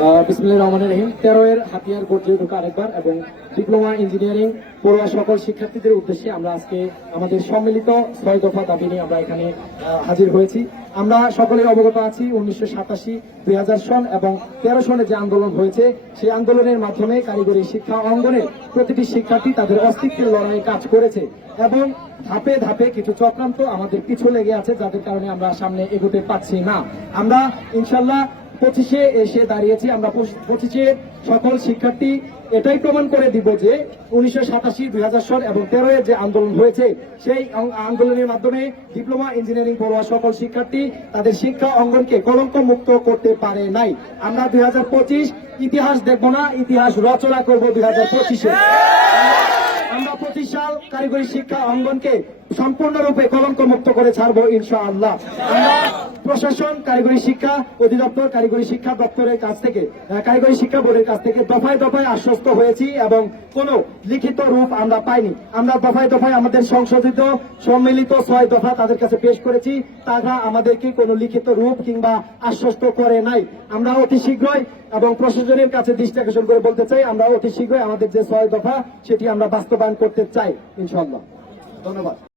বিসমিল্লাহির রহমানির রহিম। 13 এর হাতিয়ার পর্যায়ে ঢোকা আরেকবার এবং ডিপ্লোমা ইঞ্জিনিয়ারিং পড়ুয়া সকল শিক্ষার্থীদের উদ্দেশ্যে আমরা আজকে আমাদের সম্মিলিত 6 দফা দাবি নিয়ে আমরা এখানে হাজির হয়েছি। আমরা সকলে অবগত আছি 1987, 2000 সন এবং 13 সনে যে আন্দোলন হয়েছে সেই আন্দোলনের মাধ্যমে কারিগরি শিক্ষা অঙ্গনের প্রতিটি শিক্ষার্থী তাদের অস্তিত্বের লড়াইয়ে কাজ করেছে এবং ধাপে ধাপে কিছু চক্রান্ত আমাদের পিছু লেগে আছে, যাদের কারণে আমরা সামনে এগোতে পারছি না। আমরা ইনশাল্লাহ 25-এ এসে দাঁড়িয়েছি। আমরা 25-এর সকল শিক্ষার্থী এটাই প্রমাণ করে দিব যে 1987, 2000 সন এবং 13 এর যে আন্দোলন হয়েছে সেই আন্দোলনের মাধ্যমে ডিপ্লোমা ইঞ্জিনিয়ারিং পড়ুয়া সকল শিক্ষার্থী তাদের শিক্ষা অঙ্গনকে কলঙ্ক মুক্ত করতে পারে নাই। আমরা 2025 ইতিহাস দেখব না, ইতিহাস রচনা করব 2025-এ। আমরা 25 সাল কারিগরি শিক্ষা অঙ্গনকে সম্পূর্ণরূপে কলঙ্ক মুক্ত করে ছাড়বো ইনশাআল্লাহ। আমরা প্রশাসন, কারিগরি শিক্ষা অধিদপ্তর, কারিগরি শিক্ষা দপ্তরের কাছ থেকে, কারিগরি শিক্ষা বোর্ডের কাছ থেকে দফায় দফায় আশ্বস্ত হয়েছি এবং কোনো লিখিত রূপ আমরা পাইনি। আমরা দফায় দফায় আমাদের সংশোধিত সম্মিলিত 6 দফা তাদের কাছে পেশ করেছি, তারা আমাদেরকে কোনো লিখিত রূপ কিংবা আশ্বস্ত করে নাই। আমরা অতি শীঘ্রই এবং প্রশাসনের কাছে দৃষ্টি আকর্ষণ করে বলতে চাই, আমরা অতি শীঘ্রই আমাদের যে 6 দফা সেটি আমরা বাস্তবায়ন করতে চাই ইনশাআল্লাহ। ধন্যবাদ।